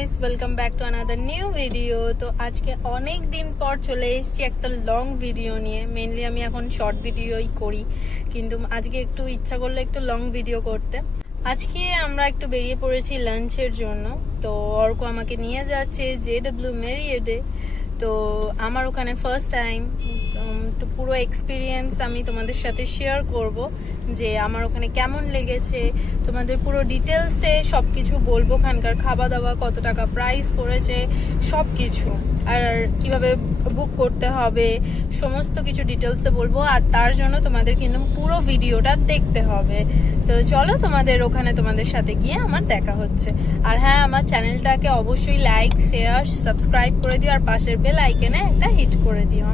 Guys, welcome back to another new video. তো আজকে অনেক দিন পর চলে এসেছি একটা লং ভিডিও নিয়ে। মেনলি আমি এখন শর্ট ভিডিওই করি, কিন্তু আজকে একটু ইচ্ছা করলো একটু লং ভিডিও করতে। আজকে আমরা একটু বেরিয়ে পড়েছি লাঞ্চের জন্য। তো অর্ক আমাকে নিয়ে যাচ্ছে JW মেরিয়েটে। তো আমার ওখানে ফার্স্ট টাইম, তো পুরো এক্সপিরিয়েন্স আমি তোমাদের সাথে শেয়ার করব যে আমার ওখানে কেমন লেগেছে। তোমাদের পুরো ডিটেলসে সব কিছু বলবো, ওখানকার খাওয়া দাওয়া, কত টাকা প্রাইস পড়েছে, সব কিছু, আর কিভাবে বুক করতে হবে, সমস্ত কিছু ডিটেলসে বলবো। আর তার জন্য তোমাদের কিন্তু পুরো ভিডিওটা দেখতে হবে। তো চলো তোমাদের ওখানে তোমাদের সাথে গিয়ে আমার দেখা হচ্ছে। আর হ্যাঁ, আমার চ্যানেলটাকে অবশ্যই লাইক, শেয়ার, সাবস্ক্রাইব করে দিও, আর পাশের বেল আইকনে একটা হিট করে দিও।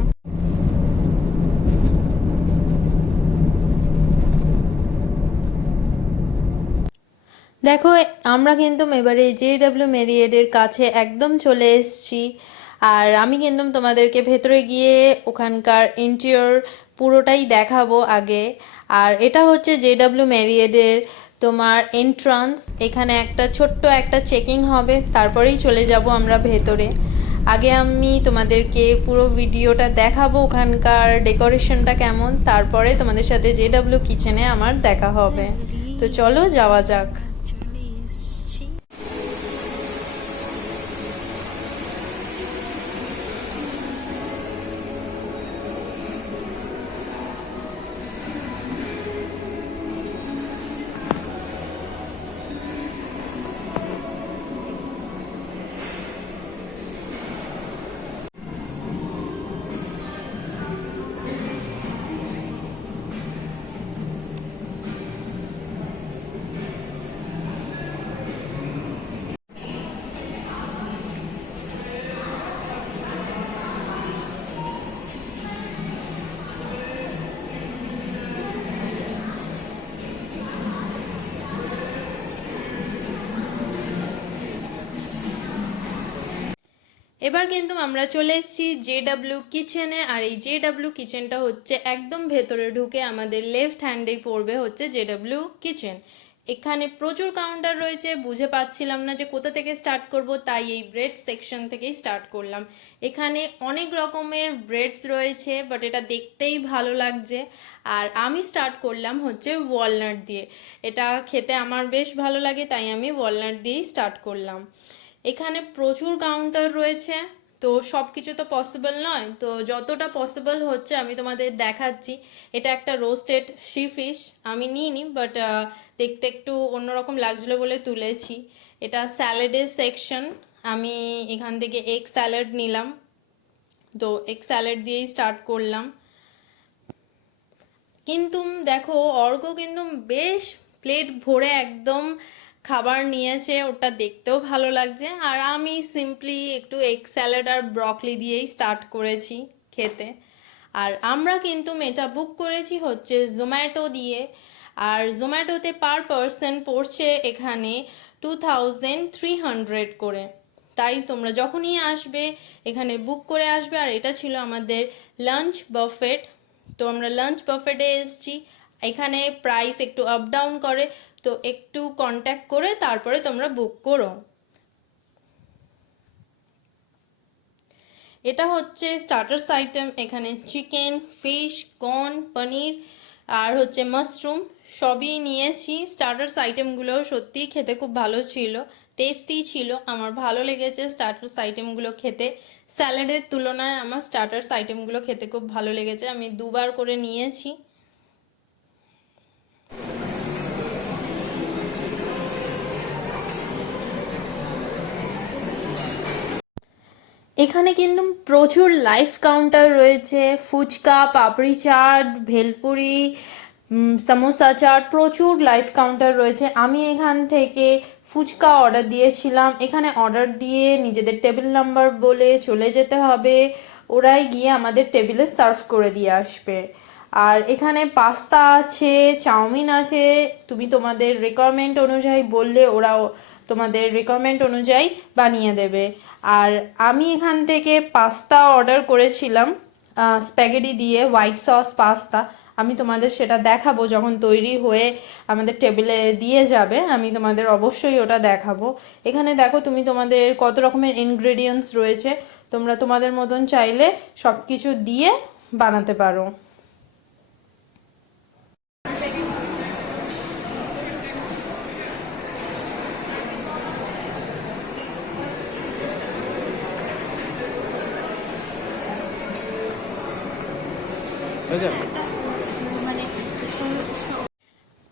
দেখো, আমরা কিন্তু এবারে JW মেরিয়েটের কাছে একদম চলে এসেছি। আর আমি কিন্তু তোমাদেরকে ভেতরে গিয়ে ওখানকার ইন্টেরিয়র পুরোটাই দেখাবো আগে। আর এটা হচ্ছে JW মেরিয়েটের তোমার এন্ট্রান্স। এখানে একটা ছোট্ট একটা চেকিং হবে, তারপরেই চলে যাব আমরা ভেতরে। আগে আমি তোমাদেরকে পুরো ভিডিওটা দেখাবো, ওখানকার ডেকোরেশনটা কেমন, তারপরে তোমাদের সাথে JW কিচেনে আমার দেখা হবে। তো চলো যাওয়া যাক। এবার কিন্তু আমরা চলে এসেছি JW কিচেনে। আর এই JW কিচেনটা হচ্ছে একদম ভেতরে ঢুকে আমাদের লেফট হ্যান্ডেই পড়বে হচ্ছে JW কিচেন। এখানে প্রচুর কাউন্টার রয়েছে, বুঝে পাচ্ছিলাম না যে কোথা থেকে স্টার্ট করব, তাই এই ব্রেড সেকশন থেকেই স্টার্ট করলাম। এখানে অনেক রকমের ব্রেডস রয়েছে, বাট এটা দেখতেই ভালো লাগছে। আর আমি স্টার্ট করলাম হচ্ছে ওয়ালনাট দিয়ে। এটা খেতে আমার বেশ ভালো লাগে, তাই আমি ওয়ালনাট দিয়েই স্টার্ট করলাম। এখানে প্রচুর কাউন্টার রয়েছে, তো সব কিছু তো পসিবল নয়, তো যতটা পসিবল হচ্ছে আমি তোমাদের দেখাচ্ছি। এটা একটা রোস্টেড সি ফিশ, আমি নিইনি, বাট দেখতে একটু অন্যরকম লাগছিলো বলে তুলেছি। এটা স্যালাডের সেকশন, আমি এখান থেকে এগ স্যালাড নিলাম। তো এগ স্যালাড দিয়েই স্টার্ট করলাম। কিন্তু দেখো, অর্ক কিন্তু বেশ প্লেট ভরে একদম খাবার নিয়েছে, ওটা দেখতেও ভালো লাগছে। আর আমি সিম্পলি একটু এগ স্যালাড আর ব্রকলি দিয়েই স্টার্ট করেছি খেতে। আর আমরা কিন্তু এটা বুক করেছি হচ্ছে জোম্যাটো দিয়ে। আর জোম্যাটোতে পার পারসন পড়ছে এখানে 2300 করে। তাই তোমরা যখনই আসবে এখানে বুক করে আসবে। আর এটা ছিল আমাদের লাঞ্চ বাফেট। তো আমরা লাঞ্চ বাফেটে এসেছি। এখানে প্রাইস একটু আপ ডাউন করে, তো একটু কন্ট্যাক্ট করে তারপরে তোমরা বুক করো। এটা হচ্ছে স্টার্টার্স আইটেম। এখানে চিকেন, ফিশ, কর্ন, পনির আর হচ্ছে মাশরুম সবই নিয়েছি। স্টার্টার্স আইটেমগুলো সত্যিই খেতে খুব ভালো ছিল, টেস্টি ছিল, আমার ভালো লেগেছে স্টার্টার্স আইটেমগুলো খেতে। স্যালাডের তুলনায় আমার স্টার্টার্স আইটেমগুলো খেতে খুব ভালো লেগেছে, আমি দুবার করে নিয়েছি। এখানে কিন্তু প্রচুর লাইভ কাউন্টার রয়েছে, ফুচকা, পাপড়ি চাট, ভেলপুরি, সামোসা চাট, প্রচুর লাইভ কাউন্টার রয়েছে। আমি এখান থেকে ফুচকা অর্ডার দিয়েছিলাম। এখানে অর্ডার দিয়ে নিজেদের টেবিল নাম্বার বলে চলে যেতে হবে, ওরাই গিয়ে আমাদের টেবিলে সার্ভ করে দিয়ে আসবে। আর এখানে পাস্তা আছে, চাউমিন আছে, তুমি তোমাদের রিকোয়ারমেন্ট অনুযায়ী বললে ওরাও তোমাদের রিকোয়ারমেন্ট অনুযায়ী বানিয়ে দেবে। আর আমি এখান থেকে পাস্তা অর্ডার করেছিলাম, স্প্যাগেটি দিয়ে, হোয়াইট সস পাস্তা। আমি তোমাদের সেটা দেখাবো যখন তৈরি হয়ে আমাদের টেবিলে দিয়ে যাবে, আমি তোমাদের অবশ্যই ওটা দেখাবো। এখানে দেখো তুমি তোমাদের কত রকমের ইনগ্রেডিয়েন্টস রয়েছে, তোমরা তোমাদের মতন চাইলে সব কিছু দিয়ে বানাতে পারো।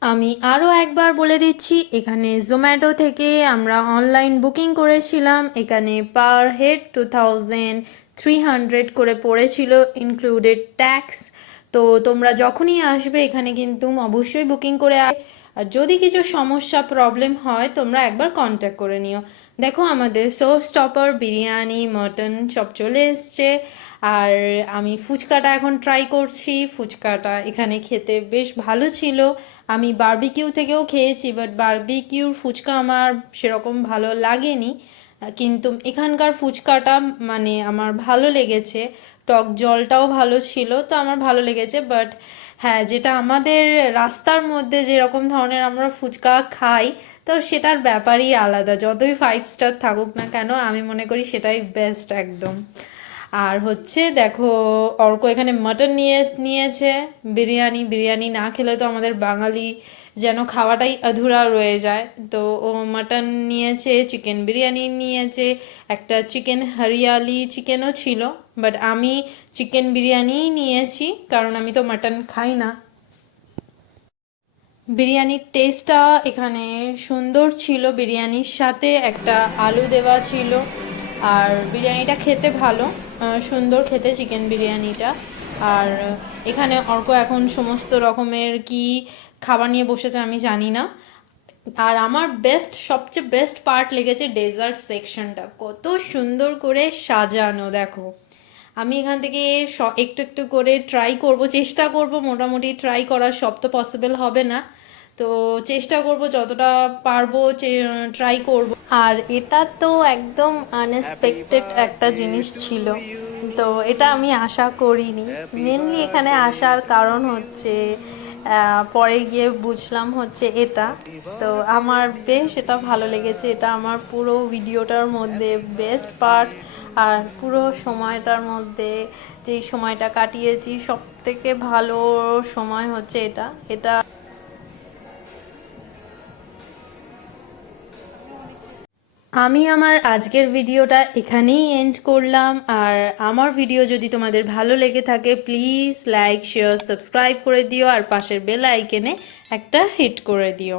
আমি আরও একবার বলে দিচ্ছি, এখানে জোম্যাটো থেকে আমরা অনলাইন বুকিং করেছিলাম। এখানে পার হেড 2300 করে পড়েছিল, ইনক্লুডেড ট্যাক্স। তো তোমরা যখনই আসবে এখানে কিন্তু অবশ্যই বুকিং করে আর যদি কিছু সমস্যা প্রবলেম হয় তোমরা একবার কন্ট্যাক্ট করে নিও। দেখো আমাদের শো স্টপার বিরিয়ানি, মটন সব চলে এসছে। আর আমি ফুচকাটা এখন ট্রাই করছি। ফুচকাটা এখানে খেতে বেশ ভালো ছিল। আমি বারবিকিউ থেকেও খেয়েছি, বাট বারবিকিউর ফুচকা আমার সেরকম ভালো লাগেনি, কিন্তু এখানকার ফুচকাটা মানে আমার ভালো লেগেছে। টক জলটাও ভালো ছিল, তো আমার ভালো লেগেছে। বাট হ্যাঁ, যেটা আমাদের রাস্তার মধ্যে যেরকম ধরনের আমরা ফুচকা খাই, তো সেটার ব্যাপারই আলাদা। যতই 5 স্টার থাকুক না কেন, আমি মনে করি সেটাই বেস্ট একদম। আর হচ্ছে দেখো, অর্ক এখানে মাটন নিয়েছে। বিরিয়ানি না খেলে তো আমাদের বাঙালি যেন খাওয়াটাই অধুরা রয়ে যায়। তো ও মাটন নিয়েছে, চিকেন বিরিয়ানি নিয়েছে, একটা চিকেন হরিয়ালি চিকেনও ছিল। বাট আমি চিকেন বিরিয়ানিই নিয়েছি, কারণ আমি তো মাটন খাই না। বিরিয়ানির টেস্টটা এখানে সুন্দর ছিল, বিরিয়ানির সাথে একটা আলু দেওয়া ছিল। আর বিরিয়ানিটা খেতে ভালো, সুন্দর খেতে চিকেন বিরিয়ানিটা। আর এখানে অর্ক এখন সমস্ত রকমের কি খাবার নিয়ে বসেছে আমি জানি না। আর আমার সবচেয়ে বেস্ট পার্ট লেগেছে ডেজার্ট সেকশনটা, কত সুন্দর করে সাজানো দেখো। আমি এখান থেকে একটু একটু করে ট্রাই করব, চেষ্টা করব, মোটামুটি ট্রাই করার, সব তো পসিবল হবে না, তো চেষ্টা করব যতটা পারবো ট্রাই করব। আর এটা তো একদম আনএক্সপেক্টেড একটা জিনিস ছিল, তো এটা আমি আশা করিনি। মেনলি এখানে আসার কারণ হচ্ছে পরে গিয়ে বুঝলাম হচ্ছে এটা, তো আমার বেশ এটা ভালো লেগেছে। এটা আমার পুরো ভিডিওটার মধ্যে বেস্ট পার্ট। আর পুরো সময়টার মধ্যে যেই সময়টা কাটিয়েছি সব থেকে ভালো সময় হচ্ছে এটা এটা আমি আমার আজকের ভিডিওটা এখানেই এন্ড করলাম। আর আমার ভিডিও যদি তোমাদের ভালো লেগে থাকে, প্লিজ লাইক, শেয়ার, সাবস্ক্রাইব করে দিও। আর পাশের বেল আইকনে একটা হিট করে দিও।